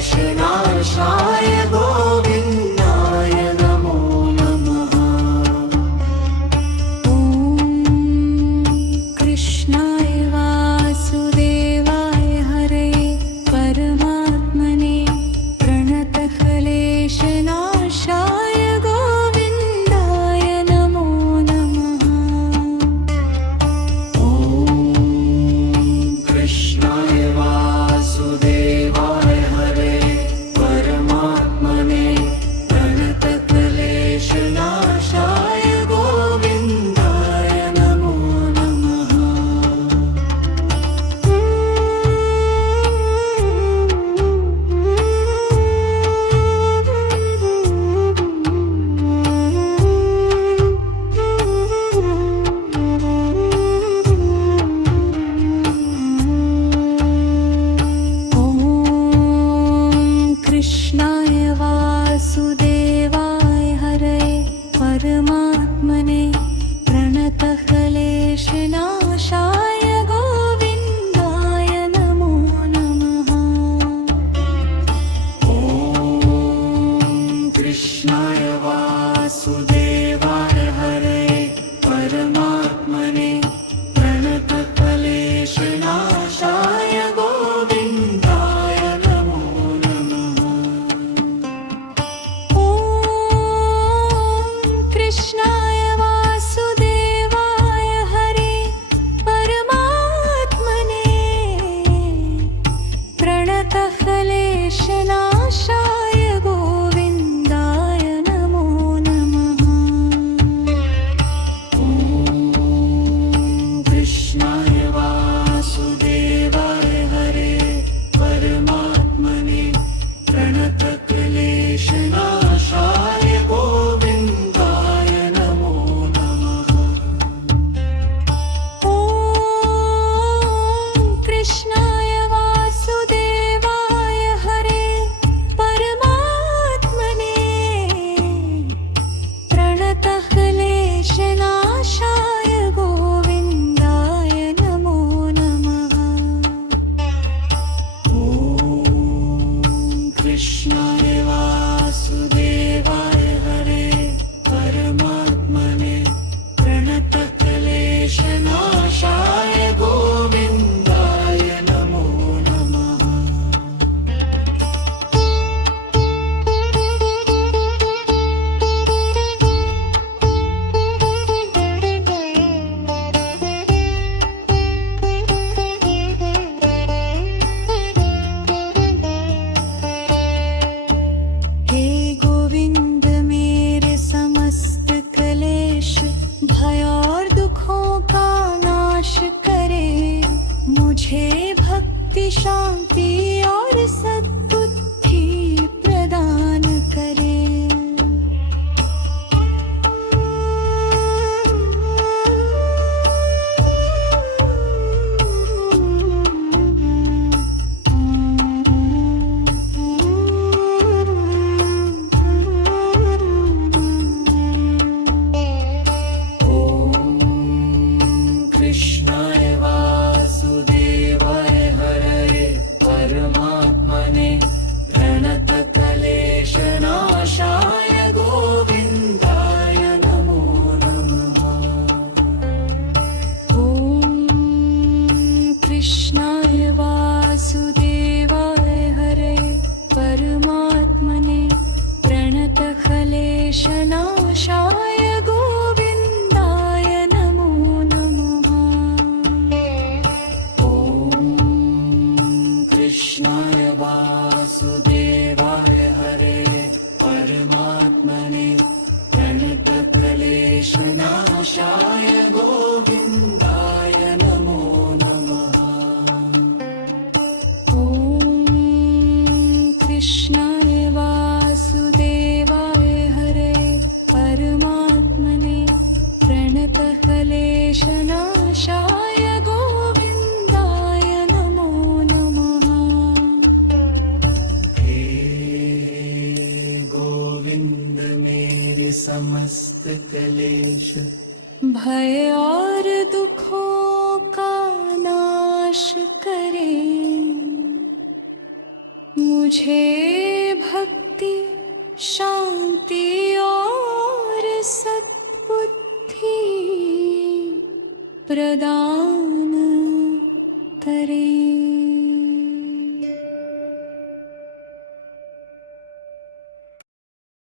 क्लेशनाशाय गोविन्दाय नमो नमः। ॐ कृष्णाय वासुदेवाय हरे परमात्मने प्रणतक्लेशनाशाय गोविन्दाय नमो नमः। ॐ कृष्णाय वासुदेवाय हरे परमात्मने प्रणतक्लेशनाशाय गोविन्दाय नमो नमः। ॐ कृष्णाय वासुदेवाय हरे परमात्मने प्रणतक्लेशनाशाय गोविन्दाय नमो नमः। ॐ कृष्णाय वासुदेवाय हरे परमात्मने प्रणतक्लेशनाशाय गोविन्दाय नमो नमः। ॐ कृष्णाय वासुदेवाय हरे परमात्मने प्रणतक्लेशनाशाय गोविन्दाय नमो नमः। ॐ कृष्णाय वासुदेवाय हरे परमात्मने प्रणतक्लेशनाशाय गोविन्दाय नमो नमः। ॐ कृष्णाय वासुदेवाय हरे परमात्मने प्रणतक्लेशनाशाय गोविन्दाय नमो नमः। ॐ कृष्णाय वासुदेवाय हरे परमात्मने प्रणतक्लेशनाशाय गोविन्दाय नमो नमः। हे गोविंद मेरे समस्त क्लेश भय और दुखों का नाश करे, मुझे भक्ति शांति और सद्बुद्धि प्रदान करे। कृष्णाय वासुदेवाय हरे परमात्मने प्रणतक्लेशनाशाय गोविन्दाय नमो नमः। ॐ कृष्णाय वासुदेवाय हरे परमात्मने प्रणतक्लेशनाशाय गोविन्दाय नमो नमः। ॐ कृष्णाय वासुदेवाय हरे परमात्मने प्रणतक्लेशनाशाय गोविन्दाय नमो नमः। ॐ कृष्णाय वासुदेवाय हरे परमात्मने प्रणतक्लेशनाशाय गोविन्दाय नमो नमः। हे गोविंद मेरे समस्त क्लेश भय और दुखों का नाश करे, मुझे मुझे भक्ति शांति और सद्बुद्धि प्रदान करे।